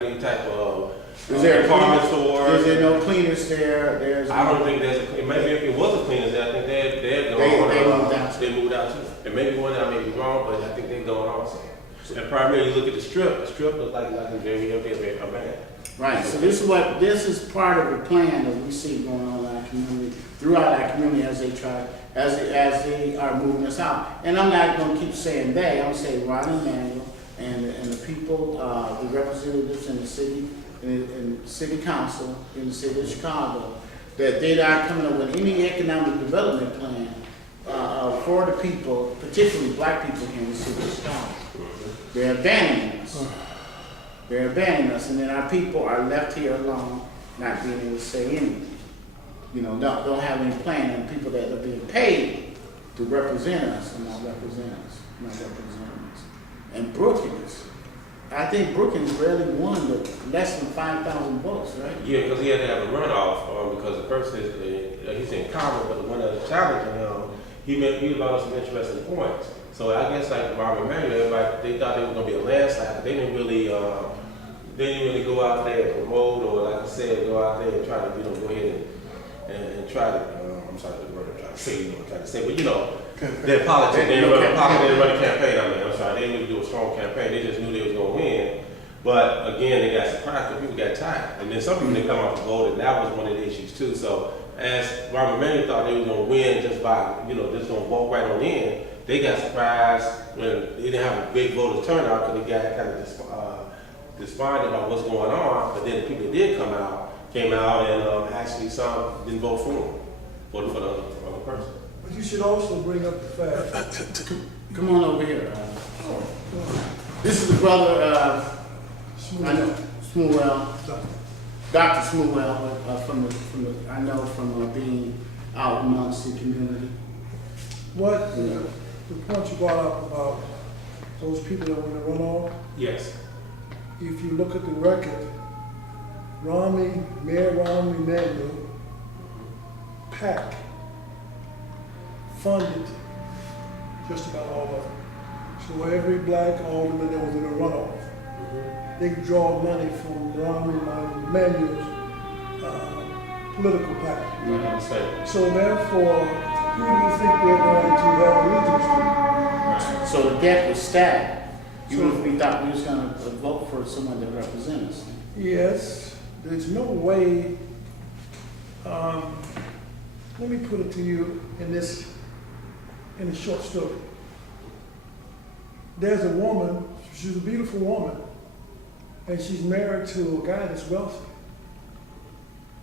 any type of Is there department store. Is there no cleaners there? I don't think there's a, maybe if it was a cleaners there, I think they're going They on. moved out. They moved out too. And maybe one I may be wrong, but I think they're going also. And primarily you look at the strip looks like a very abandoned. Right, so this is part of the plan that we see going on in our community, throughout our community as they are moving us out. And I'm not gonna keep saying they, I'm saying Ron Emanuel and the people, the representatives in the city, in city council, in the city of Chicago, that they are coming up with any economic development plan for the people, particularly black people here in the city of Chicago. They're abandoning us. They're abandoning us, and then our people are left here alone, not being able to say anything. You know, don't have any plan, and people that are being paid to represent us are not representing us, And Brookings, I think Brookings barely won the less than 5,000 votes, right? Yeah, because he had to have a runoff because the person he's in Congress, but the one that was challenging him, he brought us some interesting points. So I guess like Robert Emanuel, everybody they thought it was gonna be a landslide, but they didn't really go out there and promote, or like I said, go out there and try to go ahead and try to I'm sorry the word I'm trying to say, trying to say, but their politics, they didn't run a campaign. I'm sorry, they didn't really do a strong campaign. They just knew they was gonna win. But again, they got surprised because people got tired, and then some people didn't come out to vote, and that was one of the issues too. So as Robert Emanuel thought they was gonna win just by just gonna walk right on in. They got surprised when they didn't have a big voter turnout because they got kind of despondent about what's going on. But then the people that did came out and actually some didn't vote for them, voted for the other person. But you should also bring up the fact. Come on over here. This is the brother, Smuel, Dr. Smuel, from being out amongst the community. What, the point you brought up about those people that want to run off, Yes. if you look at the record, Mayor Rahm Emanuel, PAC, funded just about all of them. So every black alderman that was in a runoff, they could draw money from Rahm Emanuel's political PAC. So therefore, who do you think they're going to have allegiance to? So the deck was stacked. Even if we thought we was going to vote for someone that represents us. Yes, there's no way. Let me put it to you in a short story. There's a woman, she's a beautiful woman, and she's married to a guy that's wealthy.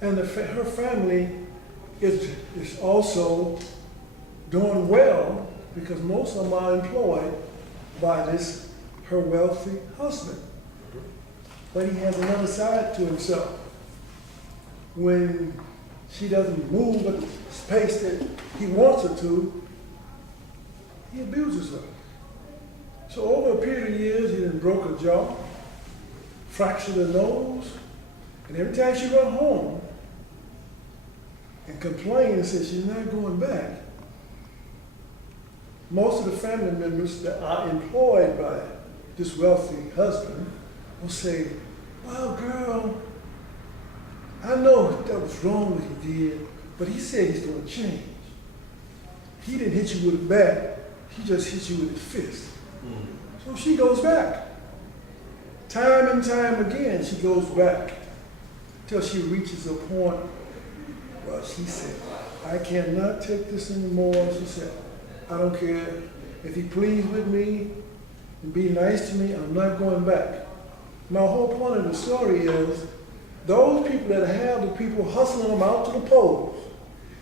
And her family is also doing well because most of them are employed by her wealthy husband. But he has another side to himself. When she doesn't move at the pace that he wants her to, he abuses her. So over a period of years, he done broke her jaw, fractured her nose, and every time she run home and complain and says she's not going back, most of the family members that are employed by this wealthy husband will say, well, girl, I know that was wrong what he did, but he said he's going to change. He didn't hit you with a bat, he just hit you with his fist. So she goes back. Time and time again, she goes back till she reaches a point where she said, I cannot take this anymore. She said, I don't care if he pleads with me and be nice to me, I'm not going back. My whole point of the story is those people that have the people hustling them out to the polls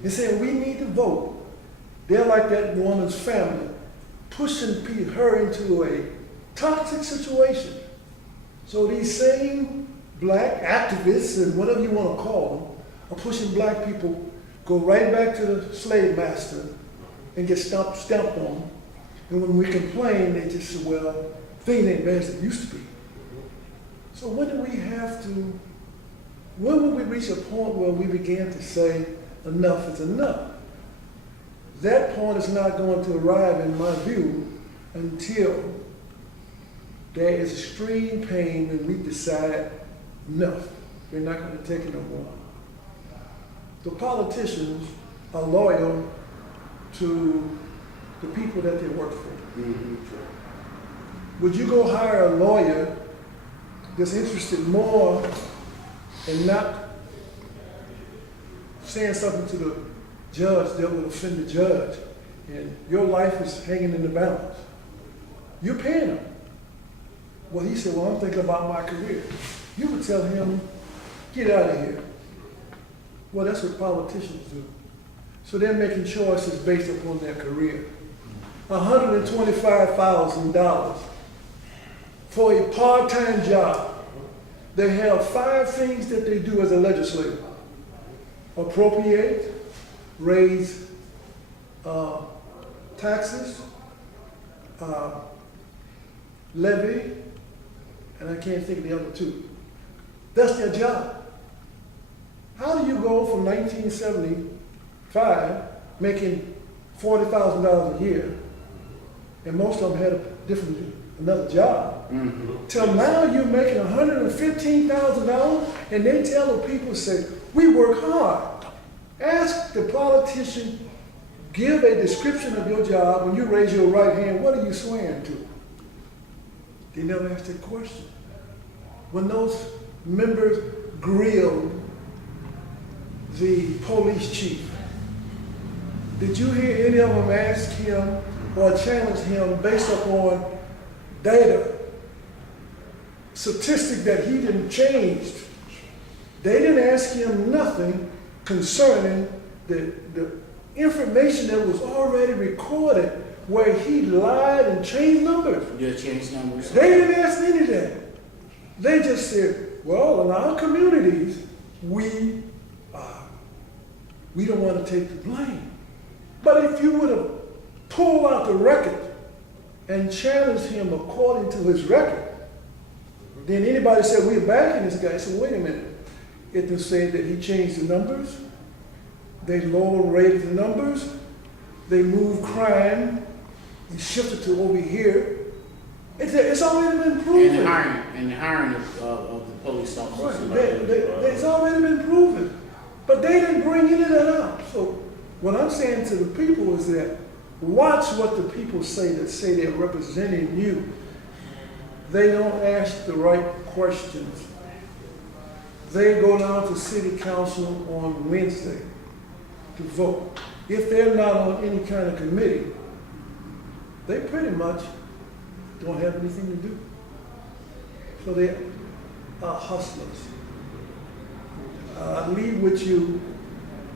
and saying we need to vote, they're like that woman's family, pushing her into a toxic situation. So these same black activists and whatever you want to call them are pushing black people, go right back to the slave master and get stamped on. And when we complain, they just say, well, things ain't bad as they used to be. So when will we reach a point where we begin to say enough is enough? That point is not going to arrive, in my view, until there is extreme pain when we decide No, we're not going to take it no more. The politicians are loyal to the people that they work for. Mm-hmm. Would you go hire a lawyer that's interested more in not saying something to the judge that will offend the judge, and your life is hanging in the balance? You're paying him. Well, he said, well, I'm thinking about my career. You would tell him, get out of here. Well, that's what politicians do. So they're making choices based upon their career. $125,000 for a part-time job. They have 5 things that they do as a legislator: appropriate, raise taxes, levy, and I can't think of the other 2. That's their job. How do you go from 1975 making $40,000 a year, and most of them had another job, till now you're making $115,000, and they tell the people, say, we work hard. Ask the politician, give a description of your job. When you raise your right hand, what are you swearing to? They never ask that question. When those members grilled the police chief, did you hear any of them ask him or challenge him based upon data, statistic that he didn't change? They didn't ask him nothing concerning the information that was already recorded where he lied and changed numbers. Yeah, change numbers. They didn't ask any of that. They just said, well, in our communities, we don't want to take the blame. But if you would have pulled out the record and challenged him according to his record, then anybody said, we're backing this guy. So wait a minute. It just said that he changed the numbers. They lower rated the numbers. They moved crime. He shifted to over here. It's already been proven. And the hiring of the police officers. Right. It's already been proven. But they didn't bring any of that up. So what I'm saying to the people is that watch what the people say that say they're representing you. They don't ask the right questions. They go down to city council on Wednesday to vote. If they're not on any kind of committee, they pretty much don't have anything to do. So they are hustlers. I leave with you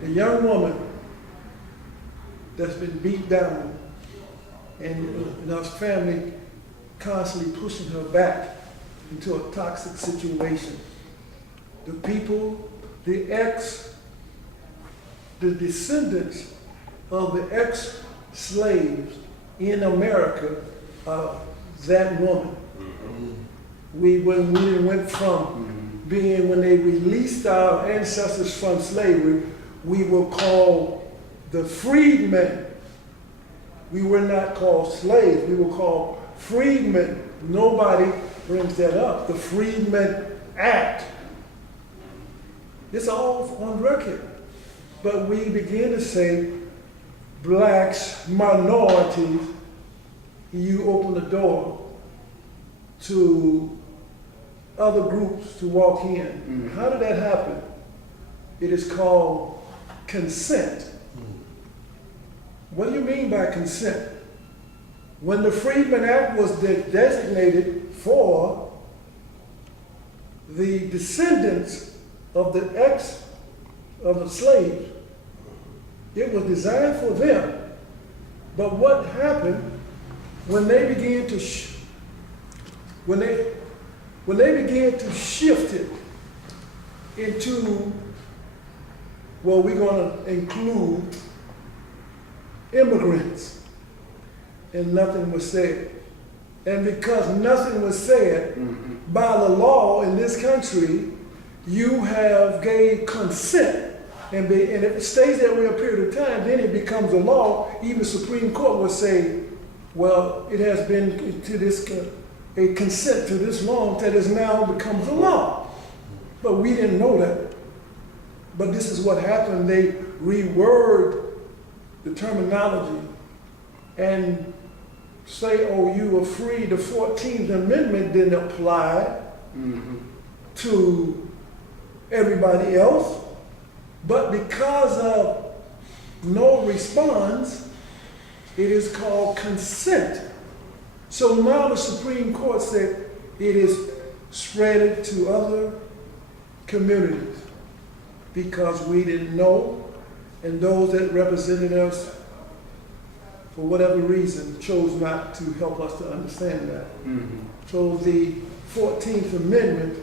a young woman that's been beat down and her family constantly pushing her back into a toxic situation. The people, the descendants of the ex-slaves in America are that woman. When we went from when they released our ancestors from slavery, we were called the freedmen. We were not called slaves, we were called freedmen. Nobody brings that up. The Freedmen Act. It's all on record. But we begin to say blacks, minorities, you open the door to other groups to walk in. How did that happen? It is called consent. What do you mean by consent? When the Freedmen Act was designated for the descendants of the slaves, it was designed for them. But what happened when they began to when they began to shift it into, well, we're going to include immigrants, and nothing was said. And because nothing was said, by the law in this country, you have gave consent. And if it stays that way a period of time, then it becomes a law. Even the Supreme Court will say, well, it has been to this a consent to this long that it now becomes a law. But we didn't know that. But this is what happened. They reword the terminology and say, oh, you were free. The 14th Amendment didn't apply to everybody else. But because of no response, it is called consent. So now the Supreme Court said it is spread it to other communities because we didn't know, and those that represented us, for whatever reason, chose not to help us to understand that. So the 14th Amendment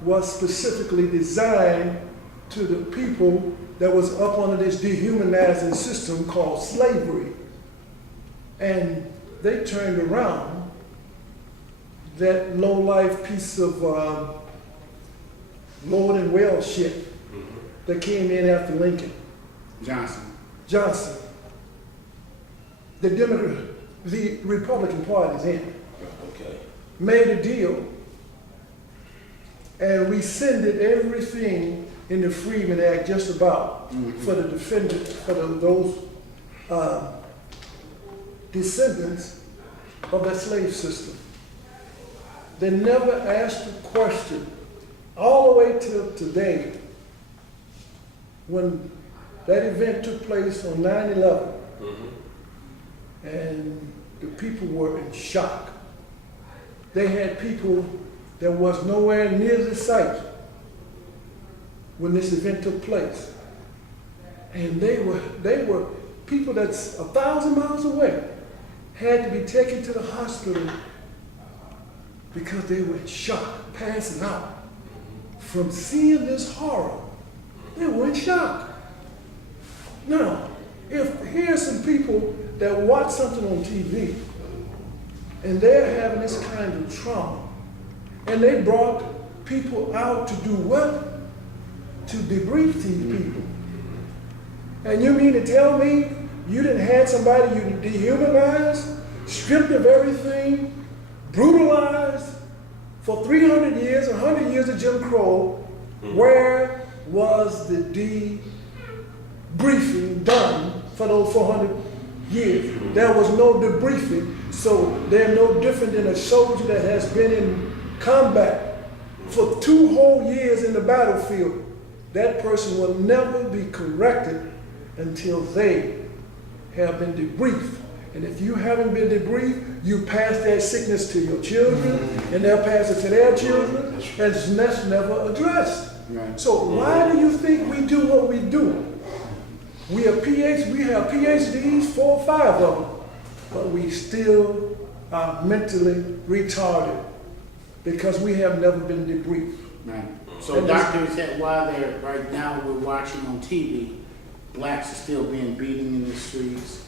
was specifically designed to the people that was up under this dehumanizing system called slavery. And they turned around that low-life piece of Lord and well shit that came in after Lincoln. Johnson. The Republican Party's in. Okay. Made a deal and rescinded everything in the Freedmen Act just about for the defendants, for those descendants of that slave system. They never asked a question all the way till today when that event took place on 9/11 and the people were in shock. They had people that was nowhere near the site when this event took place. And they were people that's 1,000 miles away, had to be taken to the hospital because they were in shock, passing out from seeing this horror. They were in shock. Now, if here's some people that watch something on TV and they're having this kind of trauma, and they brought people out to do what? To debrief these people. And you mean to tell me you didn't have somebody you dehumanized, stripped of everything, brutalized for 300 years, 100 years of Jim Crow? Where was the debriefing done for those 400 years? There was no debriefing, so they're no different than a soldier that has been in combat for 2 whole years in the battlefield. That person will never be corrected until they have been debriefed. And if you haven't been debriefed, you pass that sickness to your children, and they'll pass it to their children, and that's never addressed. Right. So why do you think we do what we do? We have PhDs, 4 or 5 of them, but we still are mentally retarded because we have never been debriefed. Right. So doctors said while they're right now we're watching on TV, blacks are still being beaten in the streets,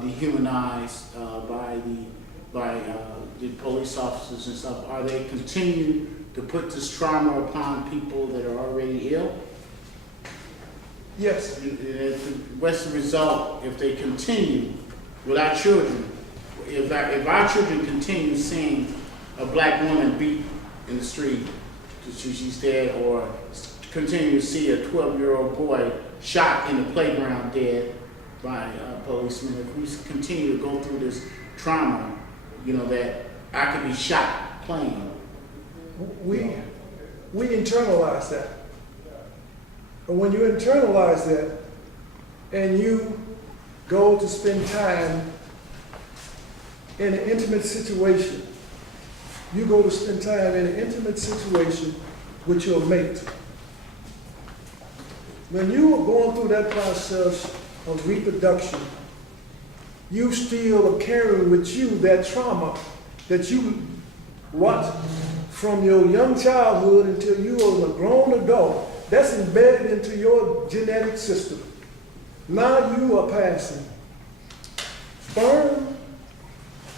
dehumanized by the police officers and stuff. Are they continuing to put this trauma upon people that are already ill? Yes. What's the result if they continue with our children? If our children continue seeing a black woman beat in the street, she's dead, or continue to see a 12-year-old boy shot in the playground dead by policemen, if we continue to go through this trauma, that I could be shot playing. We internalize that. And when you internalize that and you go to spend time in an intimate situation, you go to spend time in an intimate situation with your mate. When you are going through that process of reproduction, you still are carrying with you that trauma that you watched from your young childhood until you are a grown adult. That's embedded into your genetic system. Now you are passing sperm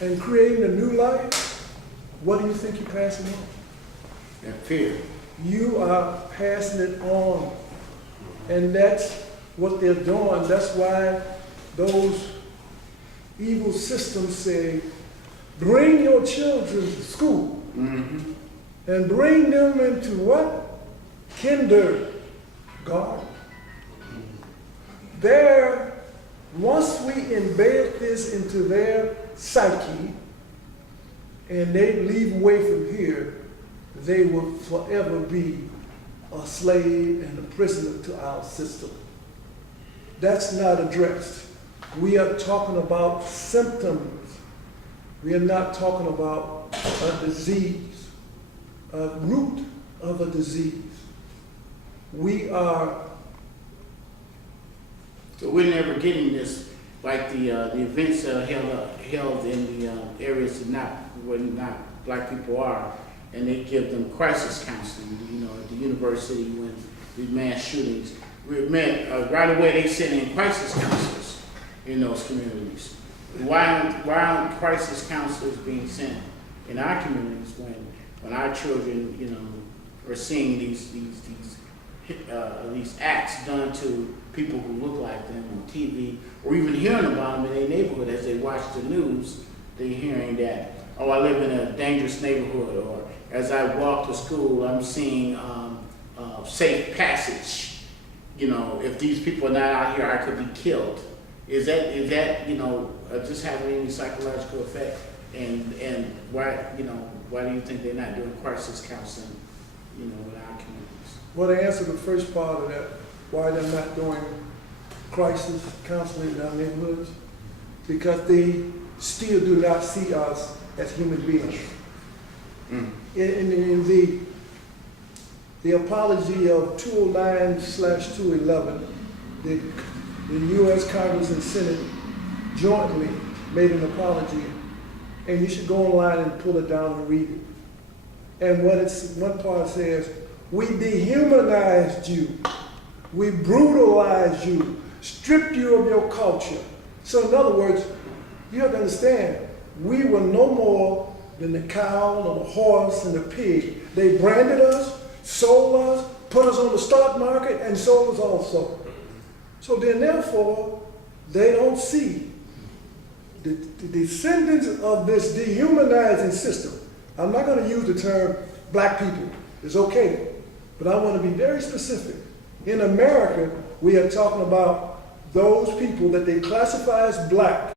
and creating a new life. What do you think you're passing on? That fear. You are passing it on. And that's what they're doing. That's why those evil systems say, bring your children to school. and bring them into what? Kindergarten. There, once we embed this into their psyche and they leave away from here, they will forever be a slave and a prisoner to our system. That's not addressed. We are talking about symptoms. We are not talking about a disease, a root of a disease. We are. So we're never getting this, like the events that are held in the areas that where not black people are, and they give them crisis counseling, you know, at the university when these mass shootings. Right away they send in crisis counselors in those communities. Why aren't crisis counselors being sent in our communities when our children, you know, are seeing these acts done to people who look like them on TV, or even hearing about them in their neighborhood as they watch the news? They're hearing that, oh, I live in a dangerous neighborhood, or as I walk to school, I'm seeing safe passage. You know, if these people are not out here, I could be killed. Is that you know, just having any psychological effect? And why, you know, why do you think they're not doing crisis counseling, you know, in our communities? Well, to answer the first part of that, why they're not doing crisis counseling in our neighborhoods, because they still do not see us as human beings. In the apology of 209/211, the U.S. Congress and Senate jointly made an apology, and you should go online and pull it down and read it. And one part says, we dehumanized you, we brutalized you, stripped you of your culture. So in other words, you have to understand, we were no more than the cow or the horse and the pig. They branded us, sold us, put us on the stock market, and sold us also. So then therefore, they don't see the descendants of this dehumanizing system. I'm not going to use the term black people. It's okay. But I want to be very specific. In America, we are talking about those people that they classify as black.